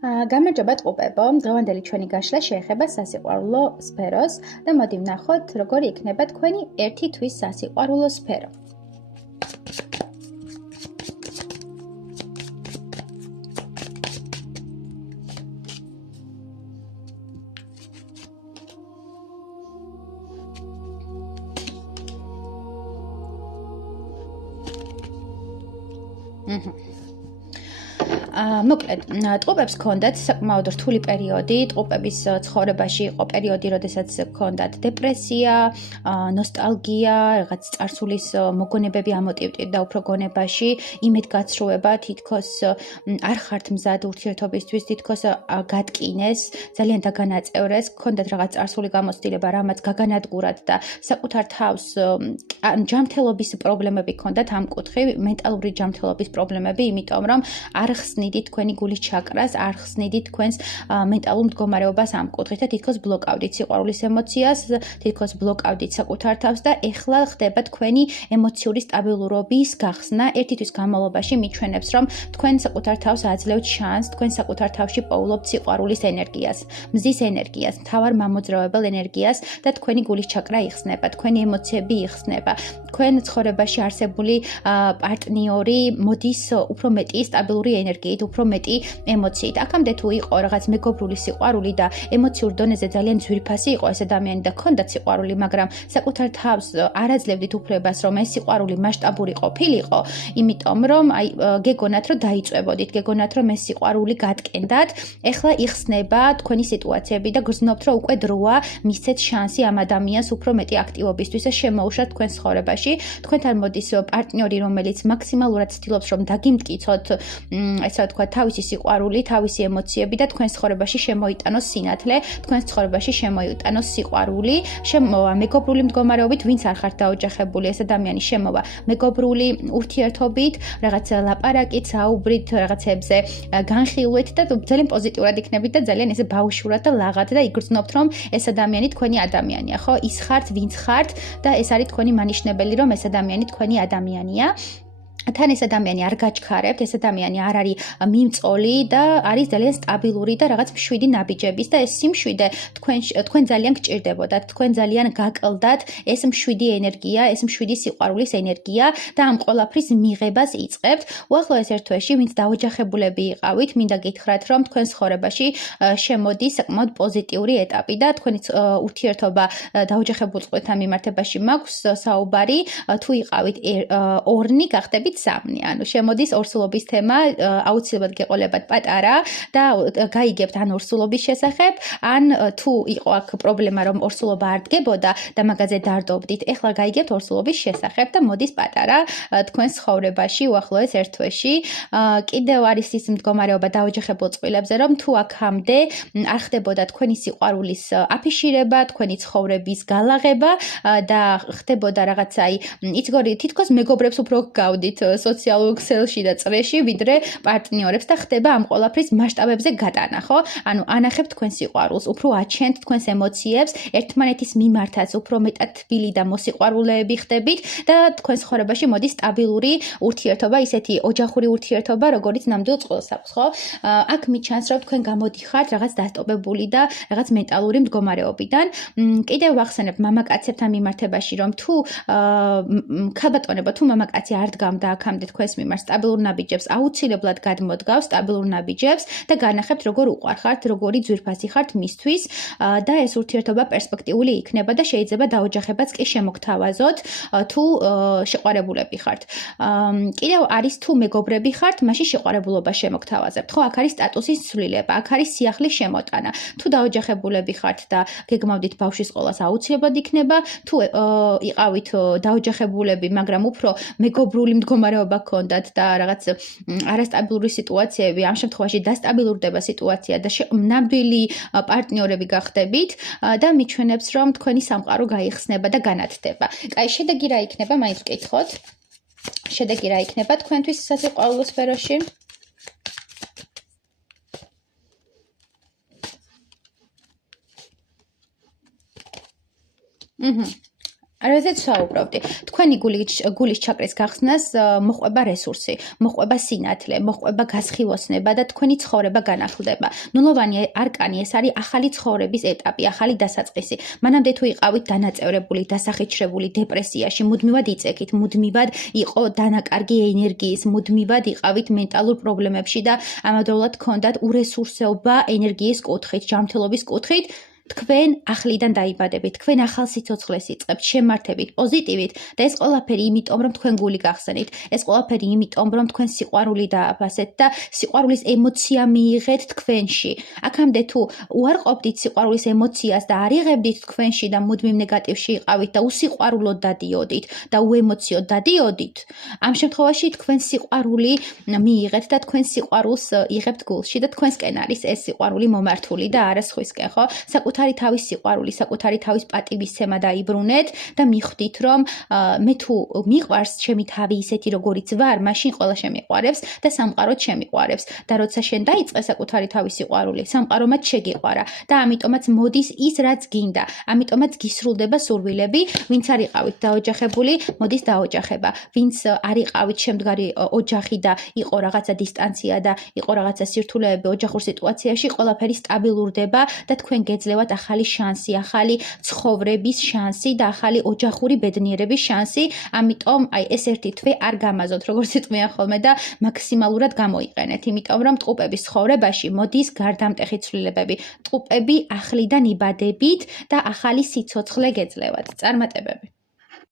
გამარჯობა ტყუპებო, დღევანდელი ჩვენი გაშლა შეეხება სასიყვარულო სფეროს და მოდი ვნახოთ, როგორი იქნება თქვენი ერთი თვის სასიყვარულო სფერო. მოკლედ, ტყუპებს ჰქონდათ საკმაოდ რთული პერიოდი, ტყუპების ცხოვრებაში იყო პერიოდი, როდესაც ჰქონდათ დეპრესია, ნოსტალგია, რაღაც წარსულის მოგონებები ამოტივტირდა უფრო გონებაში, იმედგაცრუება, თითქოს არ ხართ მზად ურთიერთობისთვის, თითქოს გატკინეს, ძალიან დაგანაწევრეს, ჰქონდათ რაღაც წარსული გამოცდილება, რამაც გაგანადგურათ და საკუთარ თავს ჯანმრთელობის პრობლემები ჰქონდათ ამ კუთხე, მენტალური ჯანმრთელობის პრობლემები, იმიტომ რომ არ ხსნიდით თქვენი გულის ჩაკრას, არ ხსნიდით თქვენს მენტალურ მდგომარეობას ამ კუთხით და თითქოს ბლოკავდით სიყვარულის ემოციას, თითქოს ბლოკავდით საკუთარ თავს და ეხლა ხდება თქვენი ემოციური სტაბილურობის გახსნა. ერთი თვის განმავლობაში მიჩვენებს, რომ თქვენ საკუთარ თავს აძლევთ შანსს, თქვენ საკუთარ თავში პოულობთ სიყვარულის ენერგიას, მზის ენერგიას, მთავარ მამოძრავებელ ენერგიას და თქვენი გულის ჩაკრა იხსნება, თქვენი ემოციები იხსნება. თქვენ ცხოვრებაში არსებული პარტნიორი მოდის უფრო მეტი სტაბილური ენერგიით, უფრო მეტი ემოციით. აქამდე თუ იყო რაღაც მეგობრული სიყვარული და ემოციურ დონეზე ძალიან ძვირფასი იყო ეს ადამიანი და ჰქონდათ სიყვარული, მაგრამ საკუთარ თავს არ აძლევდით უფლებას, რომ ეს სიყვარული მასშტაბური ყოფილიყო, იმიტომ რომ გეგონათ, რომ დაიწვებოდით, გეგონათ, რომ ეს სიყვარული გატკენდათ. ეხლა იხსნება თქვენი სიტუაციები და გრძნობთ, რომ უკვე დროა მისცეთ შანსი ამ ადამიანს უფრო მეტი აქტივობისთვის და შემოუშვათ თქვენ ცხოვრებაში. თქვენთან მოდის პარტნიორი, რომელიც მაქსიმალურად ცდილობს, რომ დაგიმტკიცოთ ესე ვთქვა, თავისი სიყვარული, თავისი ემოციები და თქვენ ცხოვრებაში შემოიტანოს სინათლე, თქვენ ცხოვრებაში შემოიტანოს სიყვარული, შემოვა მეგობრული მდგომარეობით, ვინც არ ხართ დაოჯახებული, ეს ადამიანი შემოვა მეგობრული ურთიერთობით, რაღაც ლაპარაკით, საუბრით, რაღაცებზე განხილვით და ძალიან პოზიტიურად იქნებით და ძალიან ესე ბაუშურად და ლაღად და იგრძნობთ, რომ ეს ადამიანი თქვენი ადამიანია, ხო? ის ხართ, ვინც ხართ და ეს არის თქვენი მანიშნებელი, რომ ეს ადამიანი თქვენი ადამიანია. თან ეს ადამიანი არ გაჩქარებთ, ეს ადამიანი არ არის მიმწოლი და არის ძალიან სტაბილური და რაღაც მშვიდი ნაბიჯების და ეს სიმშვიდე თქვენ ძალიან გჭირდებოდათ, თქვენ ძალიან გაკლდათ ეს მშვიდი ენერგია, ეს მშვიდი სიყვარულის ენერგია და ამ ყველაფრის მიღებას იწყებთ. უახლოეს ერთ თვეში, ვინც დაოჯახებულები იყავით, მინდა გითხრათ, რომ თქვენ ცხოვრებაში შემოდის საკმაოდ პოზიტიური ეტაპი და თქვენი ურთიერთობა დაოჯახებულ წყვილთან მიმართებაში მაქვს საუბარი, თუ იყავით ორნი, გახდებით სამნი, ანუ შემოდის ორსულობის თემა, აუცილებლად გეყოლებათ პატარა და გაიგებთ ან ორსულობის შესახებ, ან თუ იყო აქ პრობლემა, რომ ორსულობა არ დგებოდა და მაგაზე დარდობდით, ეხლა გაიგებთ ორსულობის შესახებ და მოდის პატარა თქვენს ცხოვრებაში უახლოეს ერთ თვეში. კიდევ არის ის მდგომარეობა დაოჯახებულ წყვილებზე, რომ თუ აქამდე არ ხდებოდა თქვენი სიყვარულის აფიშირება, თქვენი ცხოვრების გალაღება და ხდებოდა რაღაცა თითქოს მეგობრებს უფრო გავდით სოციალურ ქსელში და წრეში, ვიდრე პარტნიორებს და ხდება ამ ყველაფრის მასშტაბებზე გატანა, ხო? ანუ ანახებთ თქვენ სიყვარულს, უფრო აჩენთ თქვენს ემოციებს, ერთმანეთის მიმართაც უფრო მეტად თბილი და მოსიყვარულეები ხდებით და თქვენ ცხოვრებაში მოდის სტაბილური ურთიერთობა, ისეთი ოჯახური ურთიერთობა, როგორც ნამდვილ წყვილს აქვს, ხო? აქ მიჩანს, რომ თქვენ გამოდიხართ რაღაც დასტობებული და რაღაც მენტალური მდგომარეობიდან. კიდევ ვახსენებ მამაკაცებთან მიმართებაში, რომ თუ ქალბატონებო, თუ მამაკაცი არ დგამდა აქამდე თქვენს მიმართ სტაბილურ ნაბიჯებს, აუცილებლად გადმოდგავს სტაბილურ ნაბიჯებს და განახებთ, როგორ უყვარხართ, როგორი ძვირფასი ხართ მისთვის და ეს ურთიერთობა პერსპექტიული იქნება და შეიძლება დაოჯახებაც კი შემოგთავაზოთ, თუ შეყვარებულები ხართ. კიდევ არის თუ მეგობრები ხართ, მაშინ შეყვარებულობა შემოგთავაზებთ. ხო, აქ არის სტატუსის ცვლილება, აქ არის სიახლის შემოტანა. თუ დაოჯახებულები ხართ და გეგმავდით ბავშვის ყოლას, აუცილებლად იქნება, თუ იყავით დაოჯახებულები, მაგრამ უფრო მეგობრული მდგომარეობა გქონდათ და რაღაც არასტაბილური სიტუაციები, ამ შემთხვევაში დასტაბილურდება სიტუაცია და ნამდვილი პარტნიორები გახდებით და მიჩვენებს, რომ თქვენი სამყარო გაიხსნება და განათდება. კაი, შედეგი რა იქნება, მაინც ვკითხოთ. შედეგი რა იქნება თქვენთვის სასიყვარულო სფეროში? რაზეც ვსაუბრობდი. თქვენი გულის ჩაკრის გახსნას მოჰყვება რესურსი, მოჰყვება სინათლე, მოჰყვება გასხივოსნება და თქვენი ცხოვრება განახლდება. ნულოვანი არკანი ეს არის ახალი ცხოვრების ეტაპი, ახალი დასაწყისი. მანამდე თუ იყავით დანაწევრებული, დასახიჩრებული, დეპრესიაში, მუდმივად იწექით, მუდმივად იყო დანაკარგი ენერგიის, მუდმივად იყავით მენტალურ პრობლემებში და ამავდროულად გქონდათ ურესურსობა ენერგიის კუთხით, ჯანმრთელობის კუთხით. თქვენ ახლიდან დაიბადებით, თქვენ ახალ სიცოცხლეს იწყებთ, შემართებით, პოზიტივით და ეს ყველაფერი იმიტომ, რომ თქვენ გული გახსენით. ეს ყველაფერი იმიტომ, რომ თქვენ სიყვარული დააფასეთ და სიყვარულის ემოცია მიიღეთ თქვენში. აქამდე თუ უარყოფდით სიყვარულის ემოციას და არ იღებდით თქვენში და მუდმივ ნეგატივში იყავით და უსიყვარულოდ დადიოდით და უემოციოდ დადიოდით, ამ შემთხვევაში თქვენ სიყვარული მიიღეთ და თქვენ სიყვარულს იღებთ გულში და თქვენსკენ არის ეს სიყვარული მომართული და არა სხვისკენ, ხო? საკუთარი თავის სიყვარული, საკუთარი თავის პატივისცემა დაიბრუნეთ და მიხვდით, რომ მე თუ მიყვარს ჩემი თავი ისეთი როგორიც ვარ, მაშინ ყველა შემიყვარებს და სამყაროც შემიყვარებს. და როცა შენ დაიწყე საკუთარი თავის სიყვარული, სამყარომაც შეგიყვარა და ამიტომაც მოდის ის, რაც გინდა. ამიტომაც გისრულდება სურვილები, ვინც არ იყავით დაოჯახებული, მოდის დაოჯახება. ვინც არ იყავით შემდგარი ოჯახი და იყო რაღაცა დისტანცია და იყო რაღაცა სირთულეები ოჯახურ სიტუაციაში, ყველაფერი სტაბილურდება და თქვენ გეძლევათ ახალი შანსი, ახალი ცხოვრების შანსი და ახალი ოჯახური ბედნიერების შანსი. ამიტომ აი ეს ერთი თვე არ გამაზოთ, როგორც იტყვიან ხოლმე და მაქსიმალურად გამოიყენეთ, იმიტომ რომ ტყუპების ცხოვრებაში მოდის გარდამტეხი ცვლილებები. ტყუპები ახლიდან იბადებით და ახალი სიცოცხლე გეძლევათ. წარმატებები.